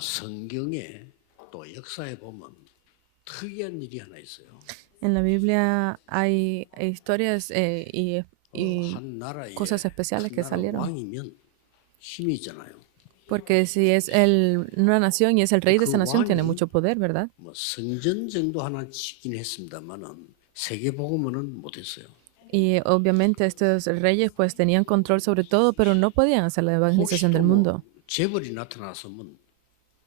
성경에 또 역사에 보면 특이한 일이 하나 있어요. En la Biblia hay historias y 한 나라의 cosas especiales 큰 que 나라 salieron. 왕이면 힘이 있잖아요. Porque si es una nación y es el rey de 그 esa nación, tiene 왕이 mucho poder, ¿verdad? 뭐 성전 정도 하나 짓긴 했습니다만은 세계 복음은 못했어요. Y obviamente estos reyes pues tenían control sobre todo, pero no podían hacer la 혹시 evangelización del 또뭐 mundo. 재벌이 나타나서면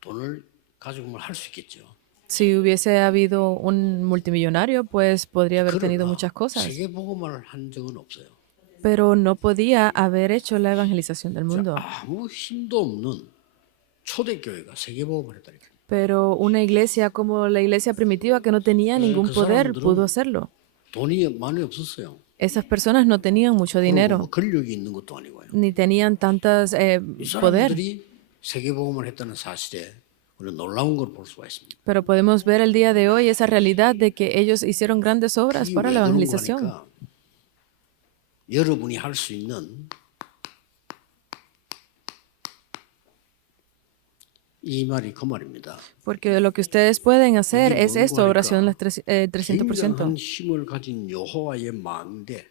돈을 가지고 할 수 있겠죠. Si hubiese habido un multimillonario, pues podría haber tenido 그러나 muchas cosas, 세계 복음을 한 적은 없어요. pero no podía haber hecho la evangelización del 자, mundo. 아무 힘도 없는 초대교회가 세계 복음을 했다니까. Pero una iglesia como la iglesia primitiva que no tenía ningún 그 poder pudo 사람들은 hacerlo. 돈이 많이 없었어요. Esas personas no tenían mucho 그리고 뭐 dinero, 권력이 있는 것도 아니고요. ni tenían tantas 이 poder. 사람들이 세계 복음을 했다는 사실에 우리는 놀라운 걸 볼 수가 있습니다. Pero podemos ver el día de hoy esa realidad de que ellos hicieron grandes obras 이게 para 왜 la 그런가 evangelización. 하니까 여러분이 할 수 있는 이 말이 그 말입니다. Porque lo que ustedes pueden hacer 이게 es esto, 뭔가 oración 하니까 300%. 굉장한 힘을 가진 여호와의 망대.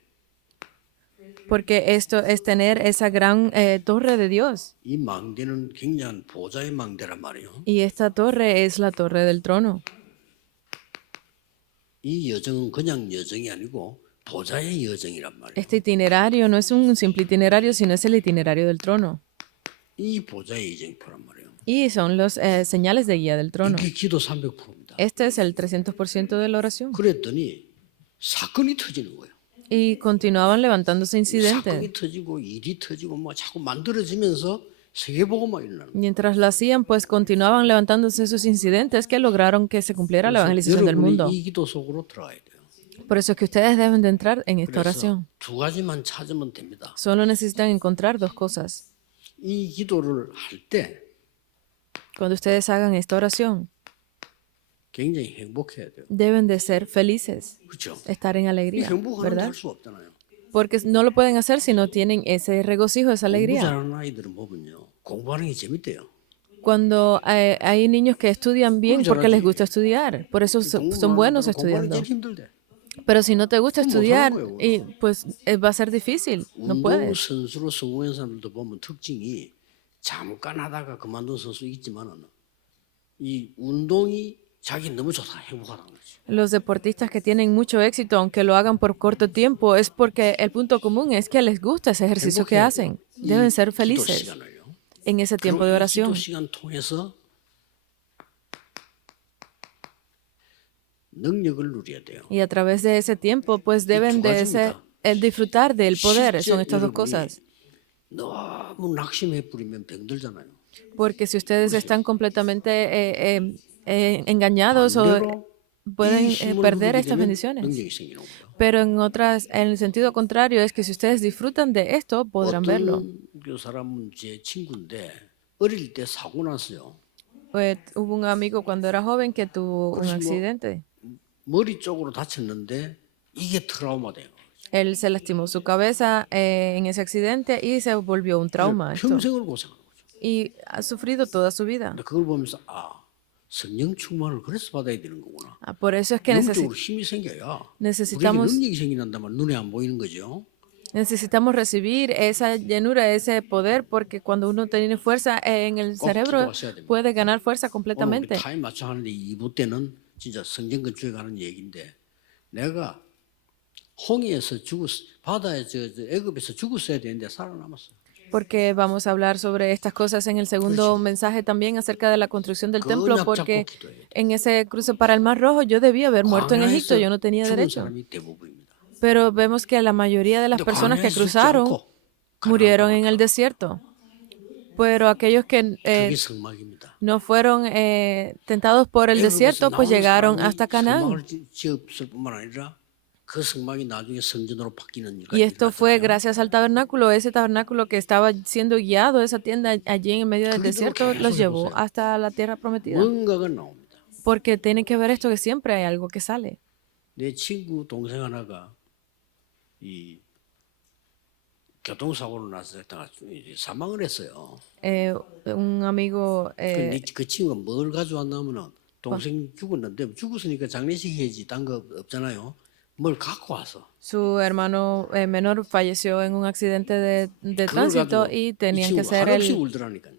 Porque esto es tener esa gran torre de Dios. 이 망대는 굉장한 보좌의 망대란 말이에요. Y esta torre es la torre del trono. 이 여정은 그냥 여정이 아니고 보좌의 여정이란 말이에요. Este itinerario no es un simple itinerario, sino es el itinerario del trono. 이 보좌의 여정표란 말이에요. Y son los señales de guía del trono. 이게 기도 300%입니다. Este es el 300% de la oración. 그랬더니 사건이 터지는 거예요. Y continuaban levantándose incidentes. 사건이 터지고 일이 터지고 뭐 자꾸 만들어지면서 세계복음만 일어나는 거예요. Mientras lo hacían, pues continuaban levantándose esos incidentes que lograron que se cumpliera la evangelización del mundo. 여러분이 이 기도 속으로 들어가야 돼요. Por eso es que ustedes deben de entrar en esta 그래서 oración. 두 가지만 찾으면 됩니다. Solo necesitan encontrar dos cosas. 이 기도를 할 때 Cuando ustedes hagan esta oración, 굉장히 행복해야 돼요. deben de ser felices, 그렇죠? estar en 이 alegría, 행복하는데 ¿verdad? 할 수 없잖아요. Porque no lo pueden hacer si no tienen ese regocijo, esa 공부 alegría. 잘하는 아이들은 보면요, 공부하는 게 재밌대요. Cuando hay niños que estudian bien porque les gusta estudiar, por eso son buenos 공부하는 estudiando. 게 제일 힘들대. Pero si no te gusta ¿Cómo estudiar, saben, güey? y pues va a ser difícil, no 운동 puedes. 선수로 성공한 사람들도 보면 특징이 잠깐 하다가 그만둔 선수 있지만은 이 운동이 자기 너무 좋다 행복하다는 거죠. Los deportistas que tienen mucho éxito, aunque lo hagan por corto tiempo, es porque el punto común es que les gusta ese ejercicio que hacen. Deben ser 기도 felices 시간을요. en ese tiempo de 그리고 이 oración. 기도 시간 통해서 능력을 누려야 돼요. Y a través de ese tiempo, pues deben de el disfrutar del poder. Son estas dos cosas. 너무 낙심해 뿌리면 병들잖아요. Porque si ustedes están completamente engañados o pueden 이 힘을 perder 누리게 estas 되면 bendiciones. 능력이 생기는 거예요. Pero en el sentido contrario es que si ustedes disfrutan de esto, podrán verlo. 어떤 그 사람은 제 친구인데 어릴 때 사고 났어요. Pues, hubo un amigo cuando era joven que tuvo un 그래서 뭐 accidente. 머리 쪽으로 다쳤는데 이게 트라우마 돼요. Él se lastimó su cabeza en ese accidente y se volvió un trauma esto. 평생을 고생하는 거죠. Y ha sufrido toda su vida. 근데 그걸 보면서 성령 충만을 그래서 받아야 되는 거구나. Por eso es que 영적으로 힘이 생겨야 우리에게 necesitamos 능력이 생긴다면 눈에 안 보이는 거죠. necesitamos recibir esa llenura, ese poder, porque cuando uno tiene fuerza en el cerebro, puede ganar fuerza 오늘 우리 completamente. 타임 맞춰 하는데 2부 때는 진짜 성경 근처에 가는 얘기인데 내가 홍해에서 바다에 애굽에서 죽었어야 되는데 살아남았어. Porque vamos a hablar sobre estas cosas en el segundo mensaje también acerca de la construcción del templo, porque en ese cruce para el Mar Rojo yo debía haber muerto en Egipto, yo no tenía 죽은 derecho. 사람이 대부분입니다. Pero vemos que la mayoría de las personas que cruzaron murieron en el desierto. Pero aquellos que 그게 성막입니다. no fueron tentados por el desierto, pues llegaron hasta Canaán. 성막을 지었을 뿐만 아니라 그 성막이 나중에 성전으로 바뀌는 일까지 Y esto fue 일어났잖아요. gracias al tabernáculo, ese tabernáculo que estaba siendo guiado, esa tienda allí en el medio del desierto, los llevó hasta la tierra prometida. 뭔가가 나옵니다. Porque tienen que ver esto que siempre hay algo que sale. 내 친구 동생 하나가 이 교통사고로 나서 사망을 했어요. Un amigo, 그 친구가 뭘 가져왔냐면은 동생 죽었는데 죽었으니까 장례식 해야지 딴 거 없잖아요. 뭘 갖고 와서 su hermano menor falleció en un accidente de 그걸 tránsito 가지고 y 이 tenían que 친구가 hacer 한없이 울더라니까요.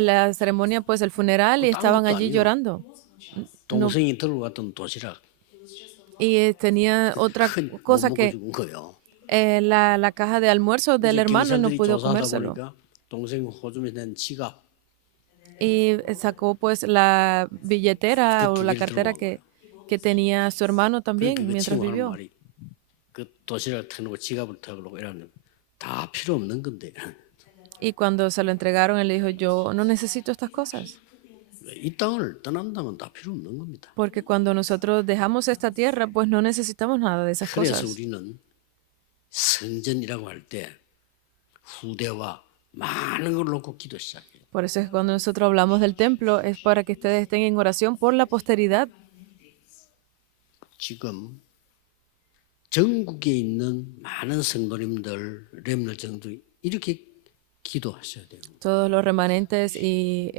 la ceremonia, pues el funeral, y 딴 estaban 것도 allí 아니요. llorando. No, 동생이 들고 갔던 도시락 y tenía otra 큰 못 cosa 먹고 que 죽은 거예요. la caja de almuerzo del 이제 hermano y no 경찰들이 pudo 조사하다 comérselo. 보니까 동생 호주머니에 낸 지갑 Y sacó pues la billetera 그 o 두 la 개를 들고 cartera 간 거예요. que tenía su hermano también 그러니까 그 mientras 친구 하는 vivió. 말이 그 도시락을 터놓고 지갑을 터놓고 이러는 다 필요 없는 건데 Y cuando se lo entregaron, él dijo, yo no necesito estas cosas. 이 땅을 떠난다면 다 필요 없는 겁니다. Porque cuando nosotros dejamos esta tierra, pues no necesitamos nada de esas 그래서 cosas. 우리는 성전이라고 할 때 후대와 많은 걸 놓고 기도 시작해요. Por eso es que cuando nosotros hablamos del templo, es para que ustedes estén en oración por la posteridad. 지금 전국에 있는 많은 성도님들, 렘널정도 이렇게 기도하셔야 돼요. Todos los remanentes y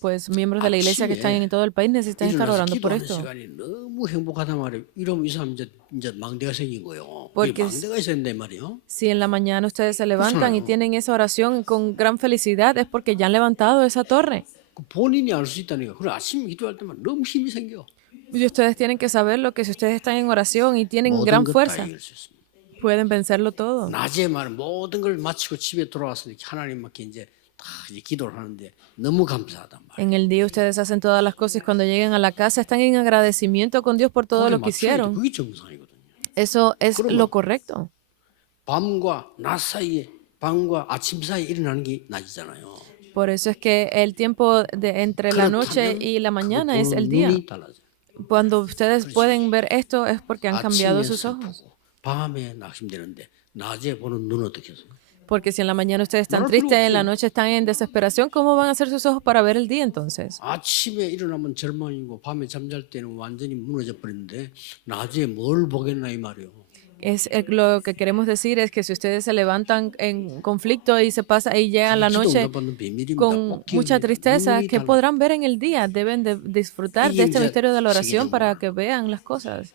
pues miembros de la iglesia que están en todo el país necesitan estar 일어나서 orando por 기도하는 esto. 시간이 너무 행복하단 말이에요. 이러면 이 사람 이제 망대가 생긴 거예요. Porque 망대가 있어야 된단 말이에요. Si en la mañana ustedes se levantan y 그렇잖아요. tienen esa oración con gran felicidad, es porque ya han levantado esa torre. 그 본인이 알 수 있다니까. 그래 아침에 기도할 때만 너무 힘이 생겨. Y ustedes tienen que saberlo, que si ustedes están en oración y tienen 모든 gran 것 다 fuerza, 이길 수 있습니다. pueden vencerlo todo. 낮에 말 모든 걸 마치고 집에 돌아와서 이렇게 하나님께 이제 다 이제 기도를 하는데 너무 감사하단 말이에요. En el día ustedes hacen todas las cosas y cuando lleguen a la casa están en agradecimiento con Dios por todo 그거에 lo que 맞춰야 돼. hicieron. 그게 정상이거든요. Eso es lo correcto. 밤과 낮 사이에 밤과 아침 사이에 일어나는 게 낮이잖아요. Por eso es que el tiempo de entre la noche 그렇다면 y la 그거 mañana es 보는 el día. 눈이 달라져요. Cuando ustedes pueden ver esto es porque han cambiado 아침에 sus ojos. 슬프고 밤에 낙심되는데 낮에 보는 눈 어떻게 해서? Porque si en la mañana ustedes están Bueno, pero tristes, en la sí. noche están en desesperación, ¿cómo van a hacer sus ojos para ver el día entonces? 아침에 일어나면 절망이고 밤에 잠잘 때는 완전히 무너져 버리는데 낮에 뭘 보겠나 이 말이요. Lo que queremos decir es que si ustedes se levantan en conflicto y se pasa y llegan la 기도 noche 응답받는 비밀입니다. con 꼭 mucha 기억해야 돼요. tristeza, 눈이 ¿qué 달라져요. podrán ver en el día? Deben de disfrutar de 이게 este 이제 misterio de la oración 세계적으로. para que vean las cosas.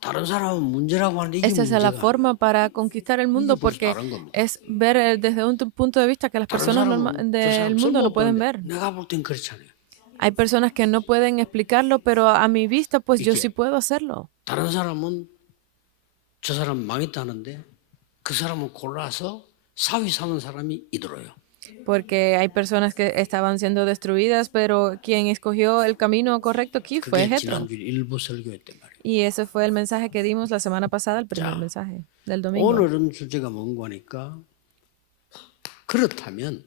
다른 사람은 문제라고 하는데 이게 Esa es la 문제가 forma para conquistar el mundo 벌써 porque 다른 겁니다. es ver desde un punto de vista que las 다른 personas 사람은 저 del 사람 mundo no pueden 쓸모없다는데 ver. 내가 볼 땐 그렇지 않아요. Hay personas que no pueden explicarlo, pero a mi vista, pues yo 이게 sí puedo hacerlo. 다른 사람은 저 사람 망했다는데 그 사람은 골라서 사위 삼은 사람이 이들어요. Porque hay personas que estaban siendo destruidas, pero quien escogió el camino correcto aquí fue 그게 Jetro. 지난주 일부 설교였단 말이에요. Y ese fue el mensaje que dimos la semana pasada, el primer 자, mensaje del domingo. 오늘은 주제가 뭔가 하니까 그렇다면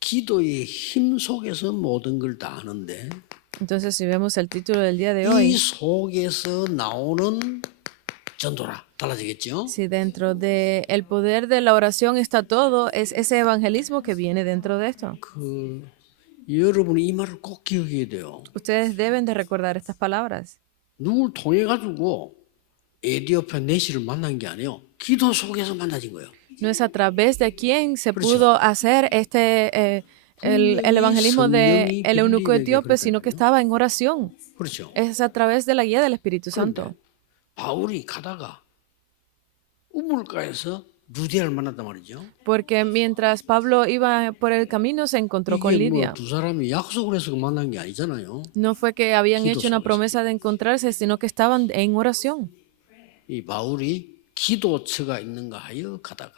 기도의 힘 속에서 모든 걸 다 하는데 Entonces, si vemos el título del día de 이 hoy, 속에서 나오는 전도라 달라지겠죠? si dentro de el poder de la oración está todo, es ese evangelismo que viene dentro de esto. 그 여러분이 이 말을 꼭 기억해야 돼요. Ustedes deben de recordar estas palabras. 누굴 통해 가지고 에디오피아 내시를 만난 게 아니에요. 기도 속에서 만나진 거예요. No es a través de quién se pudo hacer el evangelismo de el eunuco etíope, sino que estaba en oración. 그렇죠. Es a través de la guía del Espíritu Santo. 바울이 가다가 우물가에서 루디아를 만났단 말이죠. Porque mientras Pablo iba por el camino, se encontró con 이게 Lidia. 뭐두 사람이 약속을 해서 만난 게 아니잖아요. No fue que habían 기도 hecho una 속에서. promesa de encontrarse, sino que estaban en oración. 이 바울이 기도처가 있는가 하여 가다가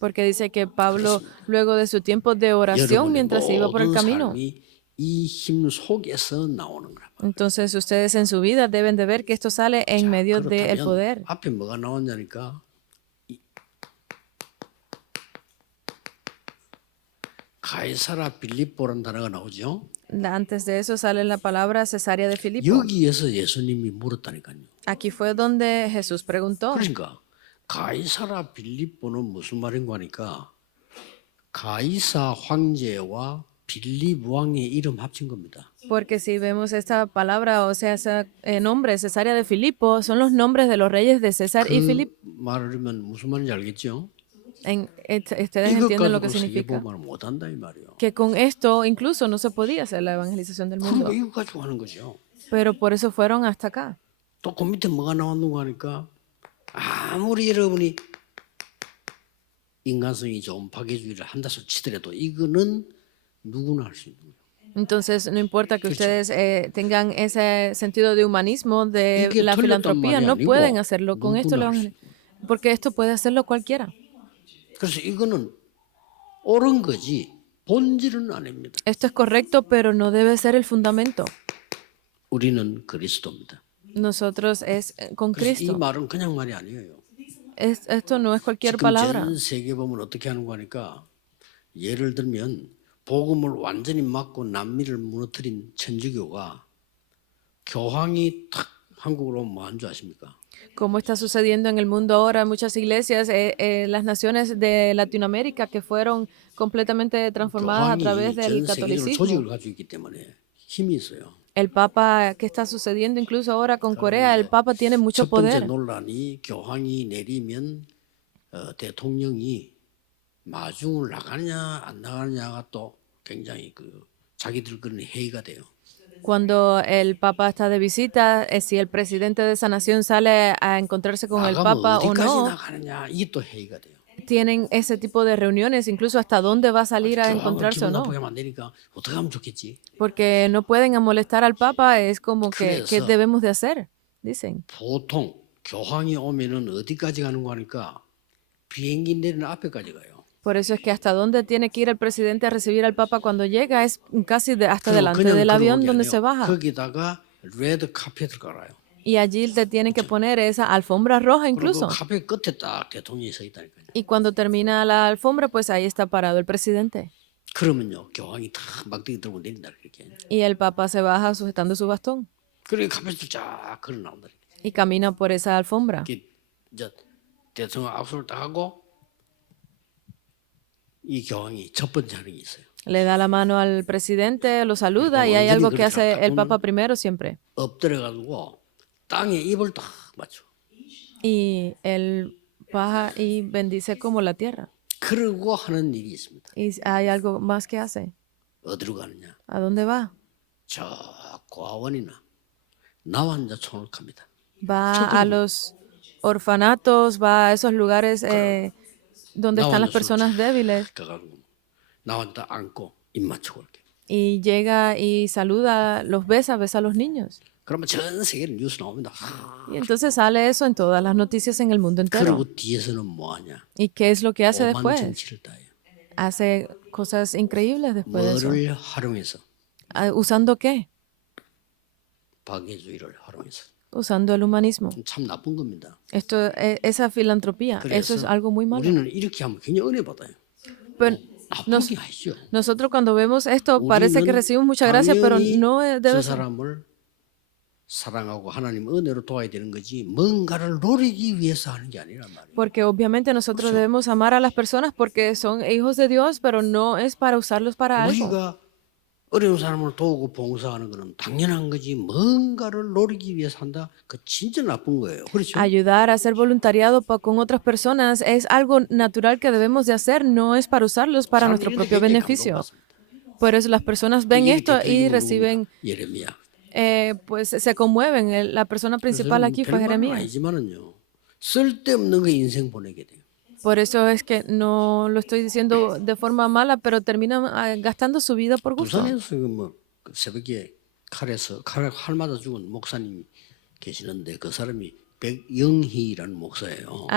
Porque dice que Pablo, luego de su tiempo de oración, 여러분의 mientras se iba por el 모든 camino. 삶이 이 힘 속에서 나오는 거라. Entonces ustedes en su vida deben de ver que esto sale en medio del 그렇다면 poder. 앞에 뭐가 나왔냐니까 가이사라 빌립보라는 단어가 나오죠. Antes de eso sale la palabra Cesarea de Filipo. 여기에서 예수님이 물었다니까요. Aquí fue donde Jesús preguntó. 그러니까 가이사라 빌립보는 무슨 말인가 하니까 가이사 황제와 빌립 왕의 이름 합친 겁니다. Porque si vemos esta palabra, o sea, ese nombre, Cesarea de Filipo, son los nombres de los reyes de César y 그 Filipo. 말을 하면 무슨 말인지 알겠죠? Ustedes 이것 entienden lo que 가지고 significa. 세계복음을 못한다 이 말이에요. Que con esto incluso no se podía hacer la evangelización del mundo. 그러니까 이것 가지고 하는 거죠. Pero por eso fueron hasta acá. 또 그 밑에 뭐가 나왔는가 하니까 아무리 여러분이 인간성이 좀 파괴주의를 한다소 치더라도 이거는 누구나 할 수 있는 거예요. Entonces, no importa que ustedes tengan ese sentido de humanismo, de 이게 la 틀렸단 filantropía, 말이 no 아니고 pueden hacerlo con esto, 누구나 할 수 있어요. porque esto puede hacerlo cualquiera. 그래서 이거는 옳은 거지 본질은 아닙니다. Esto es correcto, pero no debe ser el fundamento. 우리는 그리스도입니다. Nosotros es con 그래서 이 Cristo. 말은 그냥 말이 아니에요. Esto no es cualquier 지금 palabra. 전 세계 보면 어떻게 하는 거 하니까 예를 들면 복음을 완전히 막고 남미를 무너뜨린 천주교가 교황이 탁 한국으로 오면 뭐 한 줄 아십니까? Como está sucediendo en el mundo ahora, muchas iglesias, las naciones de Latinoamérica que fueron completamente transformadas a través 교황이 del 전 세계적으로 조직을 catolicismo. 가지고 있기 때문에 힘이 있어요. El Papa, ¿qué está sucediendo incluso ahora con Corea? El Papa tiene mucho 첫 번째 poder. 논란이 교황이 내리면 대통령이 마중을 나가느냐 안 나가느냐가 또 굉장히 그 자기들 그런 회의가 돼요. Cuando el Papa está de visita, si el presidente de esa nación sale a encontrarse con el 나가면 Papa o 어디까지 no, 나가느냐 이게 또 회의가 돼요. tienen ese tipo de reuniones, incluso hasta dónde va a salir a 교황을 encontrarse o 기분 no. 나쁘게 만드니까 어떻게 하면 좋겠지? Porque no pueden molestar al Papa, es como que, ¿qué 그래서 debemos de hacer? Dicen. 보통 교황이 오면은 어디까지 가는 거 하니까 비행기 내리는 앞에까지 가요. Por eso es que hasta dónde tiene que ir el presidente a recibir al Papa cuando llega es casi hasta 그리고 delante 그냥 del avión 걸어오는 게 donde se 아니에요. baja. 거기다가 레드 카펫을 깔아요. Y allí te tienen que poner esa alfombra roja 그리고 incluso. 카펫 끝에 딱 대통령이 서 있다니까요. Y cuando termina la alfombra, pues ahí está parado el presidente. 그러면요 교황이 다 막대기 들고 내린다 그렇게. Y el Papa se baja sujetando su bastón 그리고 카펫을 쫙 걸어 나온다. y camina por esa alfombra. 이제 대통령 악수를 딱 하고 이 교황이 첫 번째 하는 게 있어요. Le da la mano al presidente, lo saluda y hay algo que hace el Papa primero siempre. 엎드려 가지고 땅에 입을 딱 맞춰. Y él baja y bendice como la tierra. 그러고 하는 일이 있습니다. Y hay algo más que hace. 어디로 가느냐? ¿A dónde va? 저 고아원이나 나환자촌을 갑니다. Va a los orfanatos, va a esos lugares donde están las personas débiles 가가지고 나환자 안고 입 맞추고 이렇게. y llega y saluda, los besa, besa a los niños. 그러면 전 세계에 뉴스 나옵니다. Y entonces sale eso en todas las noticias en el mundo entero. 그리고 뒤에서는 뭐 하냐? ¿Y qué es lo que hace 오만 después? 정치를 따요. Hace cosas increíbles después de eso. 뭐를 활용해서? ¿Usando qué? 박애주의를 활용해서. Usando el humanismo. 참 나쁜 겁니다. Esto, esa filantropía, eso es 그래서 algo muy malo. 우리는 이렇게 하면 굉장히 은혜 받아요. Pero 나쁘게 하시죠. nosotros cuando vemos esto parece que recibimos mucha gracia, pero 당연히 no debe 저 ser. 사람을 사랑하고 하나님 은혜로 도와야 되는 거지 뭔가를 노리기 위해서 하는 게 아니란 말이에요. Porque obviamente nosotros debemos amar a las personas porque son hijos de Dios, pero no es para usarlos para algo. 우리가 어려운 사람을 도우고 봉사하는 거는 당연한 거지 뭔가를 노리기 위해서 한다? 그 진짜 나쁜 거예요. 그렇죠? Ayudar a hacer voluntariado con otras personas es algo natural que debemos de hacer, no es para usarlos para nuestro propio beneficio. Por eso las personas ven esto y reciben, 예레미야. pues se conmueven. La persona principal aquí fue Jeremías. 아니지만은요. 쓸데없는 거 인생 보내게 돼요. Por eso es que no lo estoy diciendo de forma mala, pero terminan gastando su vida por gusto. 부산에서 뭐 새벽에 칼 맞아 죽은 목사님 계시는데 그 사람이 백영희라는 목사예요.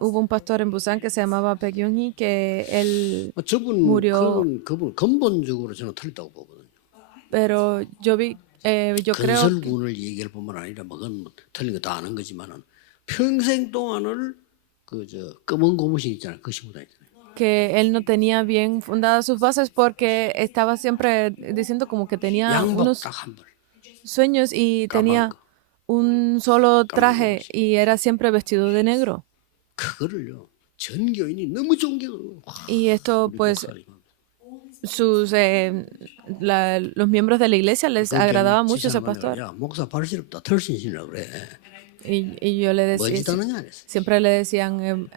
Hubo un pastor en Busan que se llamaba Baek Young-hee, que él 저분 murió. 그분 근본적으로 저는 틀렸다고 보거든요. Pero yo creo 건설군을 얘기할 뿐만 아니라 뭐 그건 뭐 틀린 거 다 아는 거지만은 평생 동안을 검은 고무신 있잖아요. 그거 신고 다니잖아요. que él no tenía bien fundadas sus bases porque estaba siempre diciendo como que tenía 양복 unos 딱 한 벌. sueños y tenía un solo traje y era siempre vestido de negro. 그거를요. 전교인이 너무 존경을. Y esto pues los miembros de la iglesia les agradaba mucho ese pastor. 야, 목사 발 시렵다. 털신신이라 그래. Y yo le decía, 멋지다 느냐 그랬어. siempre le decían,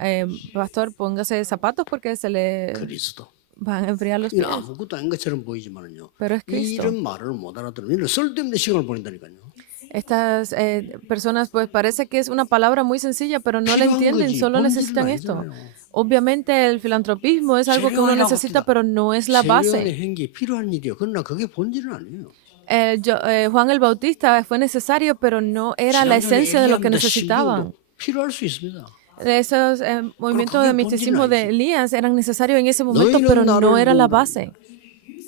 pastor, póngase zapatos porque se le 그리스도. van a enfriar los pies. 이건 아무것도 아닌 것처럼 보이지만은요. Pero es Cristo. 이런 말을 못 알아들으면 이런 쓸데없는 시간을 보낸다니까요. Estas personas, pues parece que es una palabra muy sencilla, pero no la entienden, solo necesitan esto. Obviamente el filantropismo es algo que uno necesita, pero no es la 세례의 base. 행기에 필요한 일이요. 그러나 그게 본질은 아니에요. Juan el Bautista fue necesario, pero no era la esencia de lo que 지난번에 necesitaban. 신경도 필요할 수 있습니다. Esos movimientos de misticismo de Elías eran necesarios en ese momento, 너희는 pero no 나를 era la 모르는구나. base.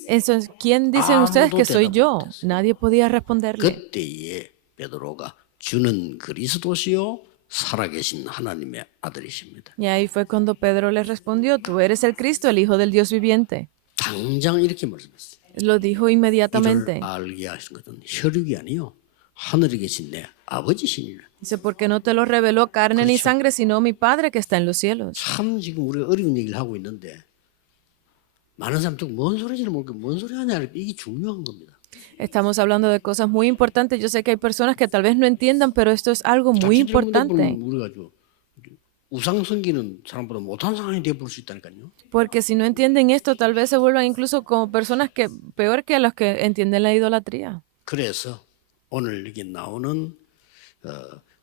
Eso es, ¿quién dicen ustedes que 아무도 soy 대답 yo? 못했어요. Nadie podía responderle. 그때에 베드로가 주는 그리스도시요 살아계신 하나님의 아들이십니다. Y ahí fue cuando Pedro les respondió, tú eres el Cristo, el Hijo del Dios viviente. 당장 이렇게 말씀했어요. Lo dijo inmediatamente. 이를 알게 하신 것은 혈육이 아니요 하늘에 계신 내 아버지시니라. Dice, porque no te lo reveló carne ni sangre, sino mi Padre que está en los cielos. 참 지금 우리가 어려운 얘기를 하고 있는데 많은 사람들 뭔 소리인지 모르고 뭔 소리 하냐 이게 중요한 겁니다. Estamos hablando de cosas muy importantes. Yo sé que hay personas que tal vez no entiendan, pero esto es algo muy importante. 우리가 우상 섬기는 사람보다 못한 상황이 되어볼 수 있다니까요. Porque si no entienden esto, tal vez se vuelvan incluso como personas que peor que los que entienden la idolatría. 그래서 오늘 여기 나오는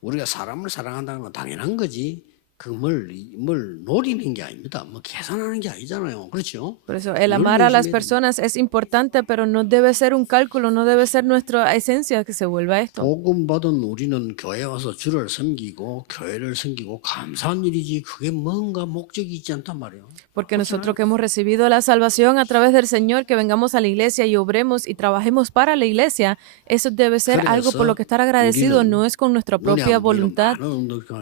우리가 사람을 사랑한다는 건 당연한 거지. 뭘 노리는 게 아닙니다. 뭐 계산하는 게 아니잖아요. 그렇죠? Por eso el amar a las personas es importante, pero no debe ser un cálculo, no debe ser nuestra esencia que se vuelva esto. 복음 받은 우리는 교회 와서 주를 섬기고 교회를 섬기고 감사한 일이지 그게 뭔가 목적이 있지 않단 말이에요. Porque nosotros que hemos recibido la salvación a través del Señor, que vengamos a la iglesia y obremos y trabajemos para la iglesia, eso debe ser algo por lo que estar agradecido, no es con nuestra propia voluntad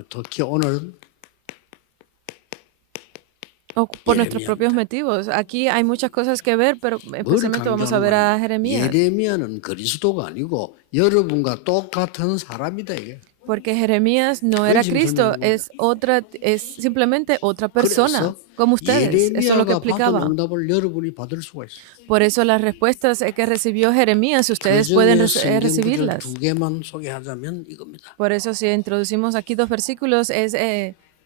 특히 오늘 o por nuestros propios motivos. Aquí hay muchas cosas que ver, pero especialmente vamos a ver a Jeremías. 예레미야는 그리스도가 아니고 여러분과 똑같은 사람이다 이게. Porque Jeremías no era Cristo, es simplemente otra persona, como ustedes. Eso es lo que explicaba. 응답을 여러분이 받을 수가 있어요. Por eso las respuestas que recibió Jeremías, ustedes pueden recibirlas. 두 개만 소개하자면 이겁니다. Por eso si introducimos aquí dos versículos, es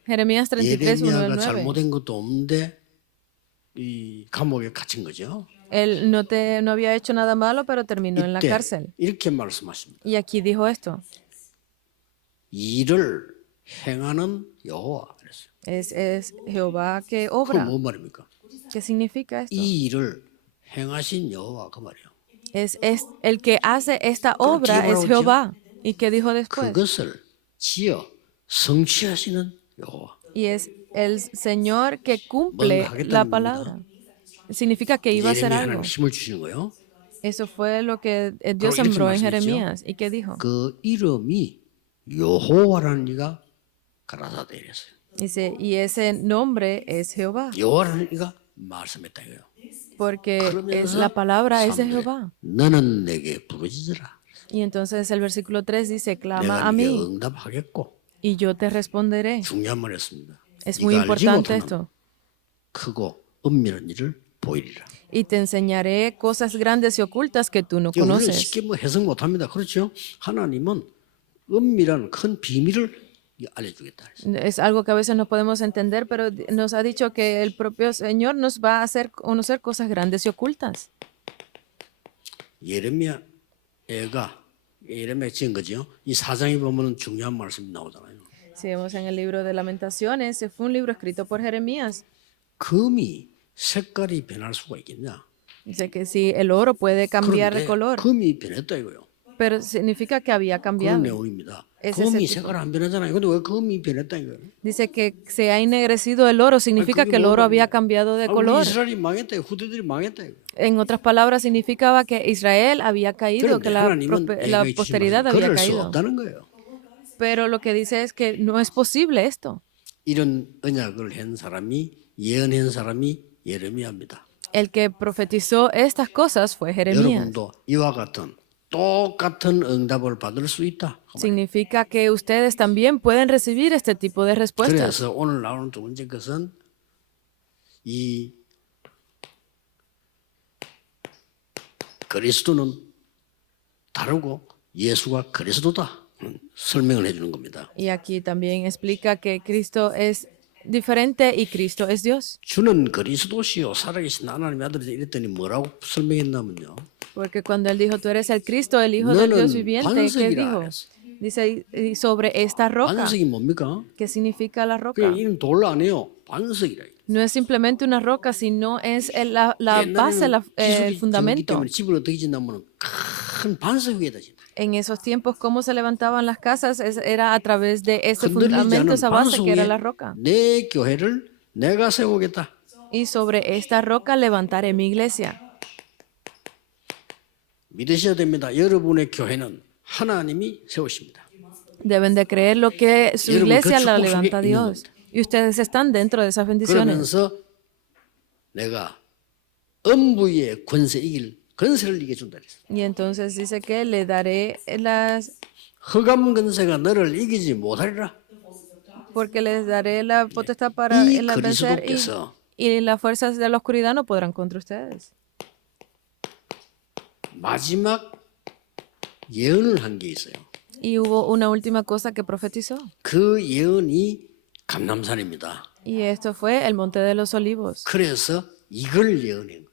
Jeremías 33, 1 al 예레미야가 9. 잘못된 것도 없는데 이 감옥에 갇힌 거죠. Él no había hecho nada malo, pero terminó en la 이때 cárcel. 이렇게 말씀하십니다. Y aquí dijo esto. 일을 행하는 여호와 그랬어요. Es Jehová que 그건 obra. 뭐 말입니까? ¿Qué significa esto? 이 일을 행하신 여호와 그 말이에요. Es el que hace esta obra es Jehová. ¿Y qué dijo después? 그것을 지어 성취하시는 여호와. Y es el Señor que cumple la palabra. Significa que iba a hacer 예레미야 algo. 하나님 힘을 주시는 거예요. Eso fue lo que Dios 이렇게 sembró en 말씀했죠. Jeremías. ¿Y qué dijo? 그 이름이 여호와라는 이가 가라사대 이랬어요. Dice, y ese nombre es Jehová, 여호와라는 이가 말씀했다 이거예요. porque es 그러면서 la palabra es de 사람들이 Jehová. 너는 내게 부르짖으라. Y entonces el versículo 3 dice, clama 내가 a 네게 mí 응답하겠고. y yo te responderé. 중요한 말이었습니다. Es muy 네가 알지 importante 못하는 esto. 크고 은밀한 일을 보이리라. Y te enseñaré cosas grandes y ocultas que tú no 우리가 conoces. 쉽게 뭐 해석 못합니다. 그렇죠? 하나님은 은밀한 큰 비밀을 알려주겠다. Es algo que a veces no podemos entender, pero nos ha dicho que el propio Señor nos va a hacer conocer cosas grandes y ocultas. 예레미야 지은 거죠. 이 사장에 보면 중요한 말씀이 나오잖아요. Si vemos en el libro de Lamentaciones, fue un libro escrito por Jeremías. 금이 색깔이 변할 수가 있겠냐? Dice que sí, el oro puede cambiar de 그런데 color, 금이 변했다 이거요. pero significa que había 그런 cambiado. 내용입니다. ese 금이 tipo. 색깔 안 변하잖아요. 근데 왜 금이 변했다 이거예요? Dice que se ha ennegrecido el oro, significa 그게 que el oro 뭐라고 había cambiado de 우리 color. 이스라엘이 망했다. 후대들이 망했다 이거. En otras palabras, significaba que Israel había caído, que 그런데 하나님은 la 내가 posteridad 주신 había 말씀, 그럴 수 caído. 없다는 거예요. Pero lo que dice es que no es posible esto. 이런 언약을 한 사람이 예언한 사람이 예레미야입니다. El que profetizó estas cosas fue Jeremías. 여러분도 이와 같은 똑같은 응답을 받을 수 있다. Significa que ustedes también pueden recibir este tipo de respuestas. 그래서 오늘 나오는 두 번째 것은 이 그리스도는 다르고 예수가 그리스도다. 설명을 해주는 겁니다. Y aquí también explica que Cristo es diferente y Cristo es Dios. 주는 그리스도시요 살아계신 하나님의 아들이다 이랬더니 뭐라고 설명했냐면요. Porque cuando él dijo, tú eres el Cristo, el Hijo del Dios 너는 viviente, ¿qué 반석이라 dijo? 그랬어. Dice, y sobre esta roca, 반석이 뭡니까? ¿qué significa la 그 roca? 이름 돌 아니에요. 반석이라. No es simplemente una roca, sino es la base, el 기술이 적기 fundamento. 때문에 집을 어떻게 짓냐면 큰 반석 위에다 짓다. En esos tiempos, cómo se levantaban las casas era a través de ese 흔들리지 fundamento, 않은 esa base 반석 que era 위에 la roca. 내 교회를 내가 세우겠다. Y sobre esta roca levantaré mi iglesia. 믿으셔야 됩니다. 여러분의 교회는 하나님이 세우십니다. Deben de creer lo que su 여러분, iglesia 그 la 축복 속에 levanta 있는 Dios. Y ustedes están dentro de esas bendiciones. 그러면서 내가 음부의 권세 이길 권세를 이겨 준다 그랬어. Y entonces dice que le daré las, 흑암 권세가 너를 이기지 못하리라. porque les daré la potestad para 이 vencer 그리스도께서 y las fuerzas de la oscuridad no podrán contra ustedes. 마지막 예언을 한 게 있어요. Y hubo una última cosa que profetizó. 그 예언이 감람산입니다. Y esto fue el Monte de los Olivos. 그래서 이걸 예언한 거예요.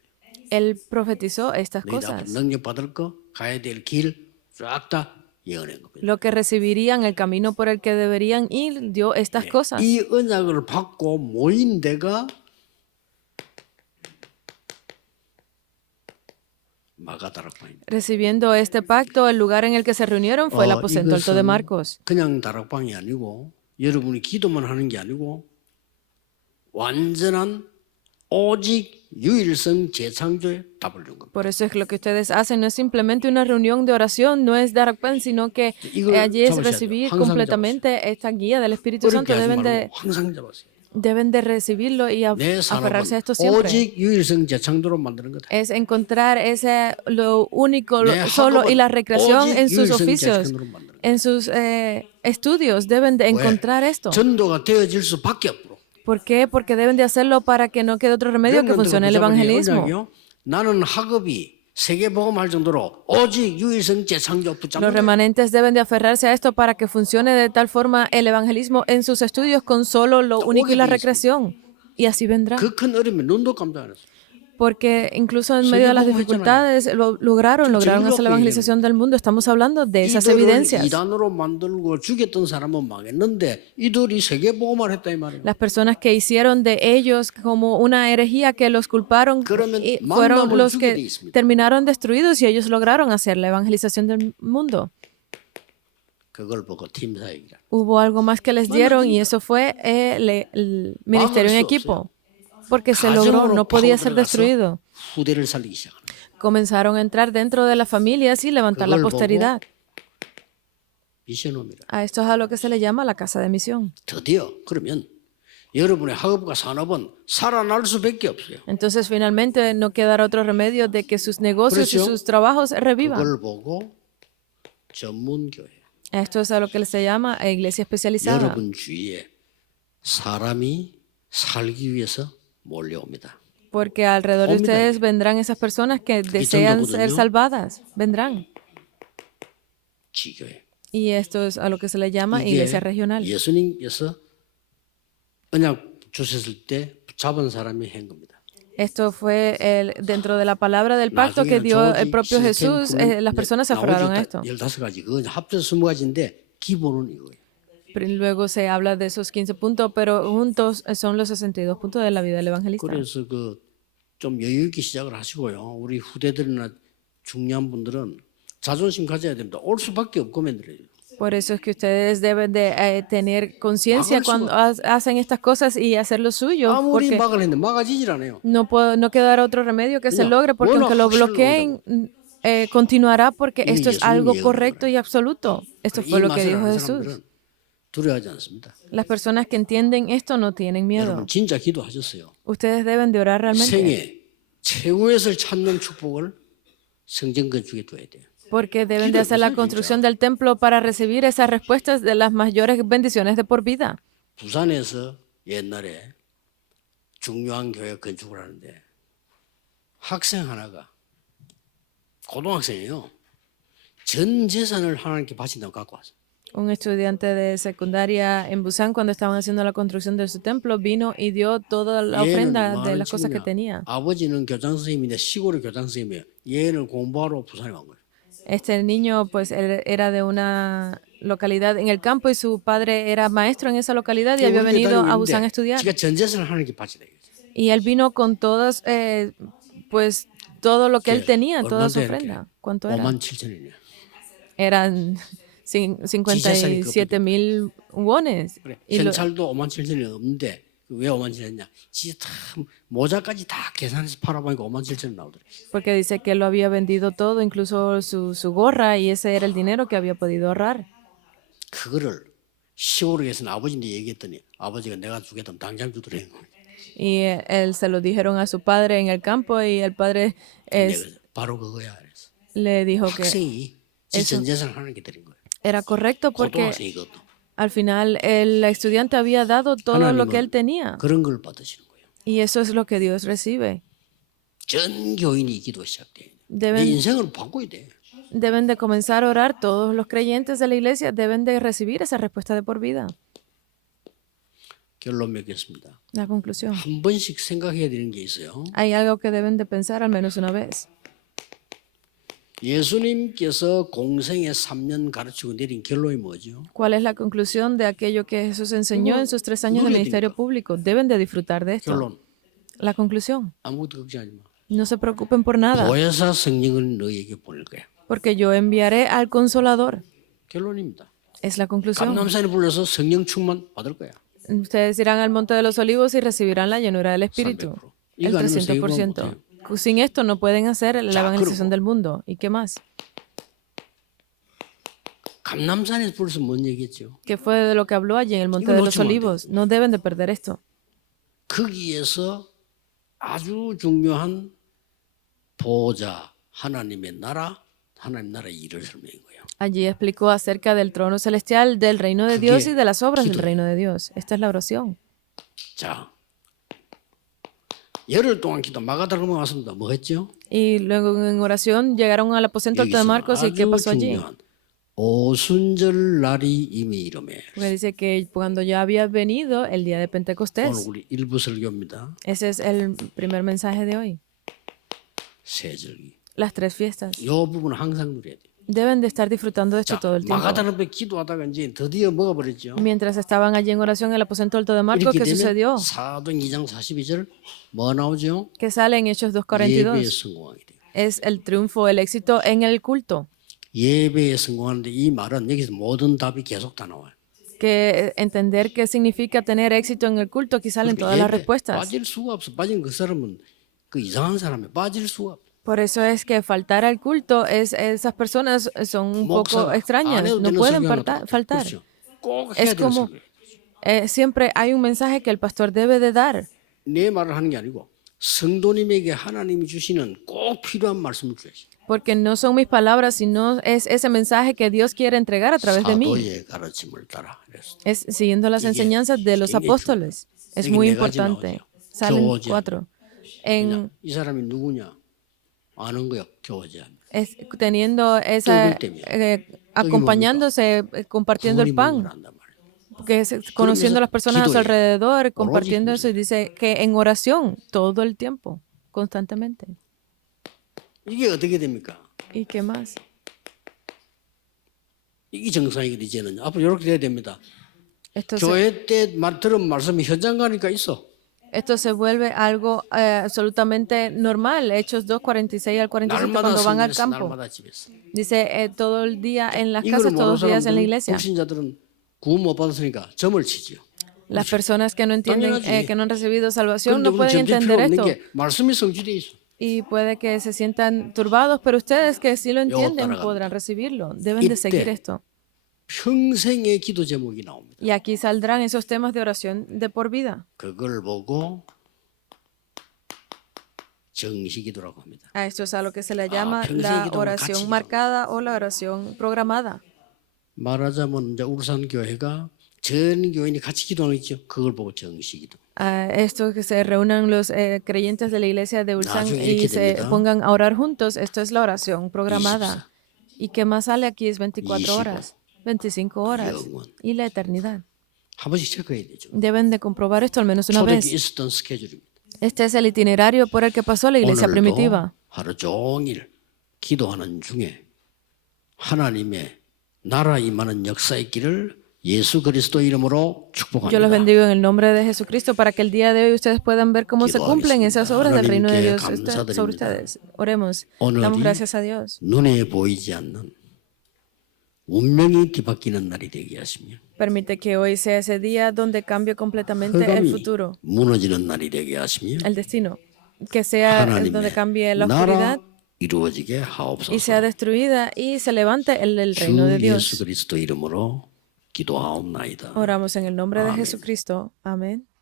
Él profetizó estas 너희들 앞으로 cosas. 능력 받을 거, 가야 될 길 쫙 다 예언한 겁니다. Lo que recibirían, el camino por el que deberían ir, dio estas cosas. 이 언약을 받고 모인 데가 마가다락방입니다. Recibiendo este pacto, el lugar en el que se reunieron fue el aposento alto de Marcos. 그냥 다락방이 아니고 여러분이 기도만 하는 게 아니고 완전한 오직 유일성 재창조에 답을 준 겁니다. Por eso es que lo que ustedes hacen no es simplemente una reunión de oración, no es dar pan, sino que allí es recibir completamente esta guía del Espíritu Santo. 어렵게 하지 말고 항상 잡았어요. Deben de recibirlo y 내 aferrarse a esto 산업은 siempre. 오직 유일성 재창조로 만드는 거다. Es encontrar ese lo único, 내 solo y la 학업은 recreación 오직 en sus 유일성 oficios, 재창조로 만드는 거다. en sus estudios. Deben de encontrar esto. 전도가 되어질 수밖에 없고. ¿Por qué? Porque deben de hacerlo para que no quede otro remedio que funcione el evangelismo. 나는 학업이 세계복음할 정도로 오직 유일성 재창조 Los 붙잡는 거야. remanentes deben de aferrarse a esto para que funcione de tal forma el evangelismo en sus estudios con solo lo único y la recreación. Y así vendrá. 그 큰 어려움에 눈도 깜짝 안 했어. Porque incluso en medio de las dificultades lograron hacer la evangelización del mundo. Estamos hablando de esas 이들을 evidencias. 이단으로 만들고 죽였던 사람은 망했는데 이들이 세계복음을 했다 이 말이에요. Las personas que hicieron de ellos como una herejía que los culparon 그러면 y fueron 만남을 los 주게 돼 que 있습니다. terminaron destruidos y ellos lograron hacer la evangelización del mundo. 그걸 보고 팀 사역이라. Hubo algo más que les dieron y eso fue el ministerio en equipo. Porque se logró, no podía ser destruido. 후대를 살리기 시작하는. Comenzaron a entrar dentro de las familias y levantar la 그걸 posteridad. 미션홈이라. A esto es a lo que se le llama la casa de misión. 드디어 그러면 여러분의 학업과 산업은 살아날 수밖에 없어요. Entonces, finalmente, no quedará otro remedio de que sus negocios y 그렇죠? sus trabajos revivan. 그걸 보고 전문교회. Esto es a lo que se llama iglesia especializada. 여러분 주위에 사람이 살기 위해서 몰려옵니다. Porque alrededor de ustedes vendrán esas personas que desean ser salvadas. Vendrán. 지교회. Y esto es a lo que se le llama iglesia regional. 예수님께서 언약 주셨을 때 붙잡은 사람이 한 겁니다. Esto fue dentro de la palabra del pacto que dio el propio Jesús. Las personas se aferraron a esto. 15가지. 그건 합쳐서 20가지인데 기본은 이거예요. Pero luego se habla de esos 15 puntos, pero juntos son los 62 puntos de la vida del evangelista. 그래서 좀 여유 있게 시작을 하시고요. 우리 후대들이나 중요한 분들은 자존심 가져야 됩니다. 올 수밖에 없고 만들어요. Por eso es que ustedes deben de tener conciencia cuando hacen estas cosas y hacer lo suyo. 아무리 Porque 막을 했는데 막아지질 않아요. no quedará otro remedio que se logre, porque aunque lo bloqueen, continuará porque esto es algo correcto y absoluto. Esto fue lo que dijo Jesús. 두려워하지 않습니다. Las personas que entienden esto no tienen miedo. 여러분 진짜 기도하셨어요. Ustedes deben de orar realmente. 생애 최고의 것을 찾는 축복을 성전 건축에 둬야 돼요. Porque deben de hacer la construcción del templo para recibir esas respuestas de las mayores bendiciones de por vida. 부산에서 옛날에 중요한 교회 건축을 하는데 학생 하나가 고등학생이에요. 전 재산을 하나님께 바친다고 갖고 왔어. Un estudiante de secundaria en Busan, cuando estaban haciendo la construcción de su templo, vino y dio toda la 얘는 ofrenda de 뭐하는 las cosas que 친구냐? tenía. 아버지는 교장 선생님인데 시골의 교장 선생님이에요. 얘는 공부하러 부산에 간 거예요. Este niño, pues, él era de una localidad en el campo y su padre era maestro en esa localidad y había 우리 교회 venido 다니고 a Busan a 있는데 estudiar. 지가 전 재산을 하나님께 바치다. Y él vino con todas, pues, todo lo que él ¿Qué? tenía, toda su 얼마인데 이렇게? ofrenda. ¿Cuánto era? 57,000이냐. Eran 57,000 wones. 그래. Y lo- 현찰도 57,000이 없는데 왜 57,000이냐? 지 다 모자까지 다 계산해서 팔아보니까 57,000원 나오더래. porque dice que él lo había vendido todo, incluso su gorra, y ese era el dinero que había podido ahorrar. 그거를 시골에서는 아버지한테 얘기했더니 아버지가 내가 주겠다면 당장 주더래. Y él se lo dijeron a su padre en el campo y el padre 내가 바로 그거야. 그래서 le dijo que 학생이 지 전 재산을 하나님께 드린 거예요. era correcto porque 고등학생이 그것도. al final el estudiante había dado todo lo que él tenía. 그런 걸 받으시는 거예요. Y eso es lo que Dios recibe. 전 교인이 기도 시작돼. 내 Deben, 인생을 바꿔야 돼. deben de comenzar a orar. Todos los creyentes de la iglesia deben de recibir esa respuesta de por vida. 결론 맺겠습니다. La conclusión. 한 번씩 생각해야 되는 게 있어요. Hay algo que deben de pensar al menos una vez. 예수님께서 공생에 3년 가르치고 내린 결론이 뭐죠? ¿Cuál es la conclusión de aquello que Jesús enseñó en sus 3 años de ministerio público? Deben de disfrutar de esto. 결론. La conclusión. 아무것도 걱정하지 마. No se preocupen por nada, 보혜사 성령을 너희에게 보낼 거야. porque yo enviaré al Consolador. 결론입니다. Es la conclusión. 감람산에 불러서 성령 충만 받을 거야. Ustedes irán al Monte de los Olivos y recibirán la llenura del Espíritu. 300%. El 이거 아니면 세계관 300%. Sin esto no pueden hacer la evangelización del mundo. ¿Y qué más? 감람산에서 불러서 뭔 얘기했죠? ¿Qué fue de lo que habló allí en el Monte de los Olivos? No deben de perder esto. 거기에서 아주 중요한 보호자 하나님의 나라, 하나님 나라의 일을 설명한 거예요. Allí explicó acerca del trono celestial, del reino de Dios y de las obras del reino de Dios. Esta es la oración. 자, 열흘 동안 기도 마가다락에 왔습니다. 뭐 했죠? Y luego en oración llegaron al aposento alto de Marcos. ¿Y qué pasó allí? 중요한 오순절 날이 이미 이름에 Porque dice que cuando ya había venido el día de 오늘 Pentecostés. 우리 일부 설교입니다. Ese es el primer mensaje de hoy. 세절기. Las 3 fiestas. 이 부분은 항상 누려야 돼요. Deben de estar disfrutando de esto todo el tiempo. 마가다락에 기도하다가 이제 드디어 먹어버렸죠. Mientras estaban allí en oración en el aposento alto de Marcos, 이렇게 ¿qué 되면 sucedió? 사도행 2장 42절 뭐 나오죠? Que sale en Hechos 예배에 2:42. 성공하게 돼요. Es el triunfo, el éxito en el culto. 예배에 성공하는데 이 말은 여기서 모든 답이 계속 다 나와요. Que entender qué significa tener éxito en el culto, aquí salen todas las 예배 respuestas. 빠질 수가 없어. 빠진 그 사람은 그 이상한 사람이 빠질 수가 없어. Por eso es que faltar al culto, esas personas son un poco 목사가 안 extrañas, 해도 no 되는 pueden 설교 하나 faltar. 그렇죠. 꼭 해야 Es 되는 como, 설교. siempre hay un mensaje que el pastor debe de dar. 내 말을 하는 게 아니고 성도님에게 하나님이 주시는 꼭 필요한 말씀을 줘야지. Porque no son mis palabras, sino es ese mensaje que Dios quiere entregar a través de mí. 사도의 가르침을 따라. 그랬어. Es siguiendo las enseñanzas de los apóstoles. Es muy importante. Salen 4. 이 사람이 누구냐 아는 거야 교제하면. Teniendo esa, acompañándose, compartiendo el pan, conociendo a las personas a su alrededor, compartiendo eso, y dice que en oración todo el tiempo, constantemente. 이게 어떻게 됩니까? ¿Y qué más? 이게 정상이거든 이제는. 앞으로 이렇게 돼야 됩니다. Esto 교회 때 들은 말씀이 현장 가니까 있어. se vuelve algo absolutamente normal. Hechos 2:46 al 47, 날마다 cuando van al 성전에서 campo. 날마다 집에서. Dice todo el día en las 이걸 casas, 모르는 todos los días en la 사람들은 iglesia. 불신자들은 구원 못 받았으니까 점을 치죠. Las personas que no entienden, 당연하지. que no han recibido salvación, 그런데 no 우리는 pueden 점칠 entender 필요 없는 esto. 게 말씀이 성취돼 있어. Y puede que se sientan turbados, pero ustedes que sí lo entienden 따라갑니다. podrán recibirlo. Deben de seguir 이때 esto. 평생의 기도 제목이 나옵니다. Y aquí saldrán esos temas de oración de por vida. 그걸 보고 정시기도라고 합니다. A esto es a lo que se le llama 평생의 la 기도는 oración 같이 marcada o la oración programada. 말하자면 이제 울산 교회가 전 교인이 같이 기도하는 거 있죠. 그걸 보고 정시기도. Esto que se reúnan los creyentes de la iglesia de Ulsan 나중에 y 이렇게 se 됩니다. pongan a orar juntos, esto es la oración programada. Y que más sale aquí es 24 horas, 25 horas 영원. y la eternidad. 한 번씩 체크해야 되죠. Deben de comprobar esto al menos una 초대교회 vez. 있었던 스케줄입니다. Este es el itinerario por el que pasó la iglesia 오늘도 primitiva. 하루 종일 기도하는 중에 하나님의 나라 임하는 역사의 길을 예수 그리스도 이름으로 Yo los 축복합니다. bendigo en el nombre de Jesucristo para que el día de hoy ustedes puedan ver cómo se cumplen esas obras del reino de Dios sobre ustedes. Oremos. Damos gracias a Dios. 눈에 보이지 않는 운명이 뒤바뀌는 날이 되게 하시며 Permite que hoy sea ese día donde cambie completamente el 흑암이 futuro, 무너지는 날이 되게 하시며 el destino. Que sea donde 하나님의 cambie la 나라 oscuridad 이루어지게 y sea 하옵소서. destruida y se levante el 주 reino de 예수 Dios. 그리스도 이름으로 기도하옵나이다. Oramos en el nombre de Amén. Jesucristo. Amén.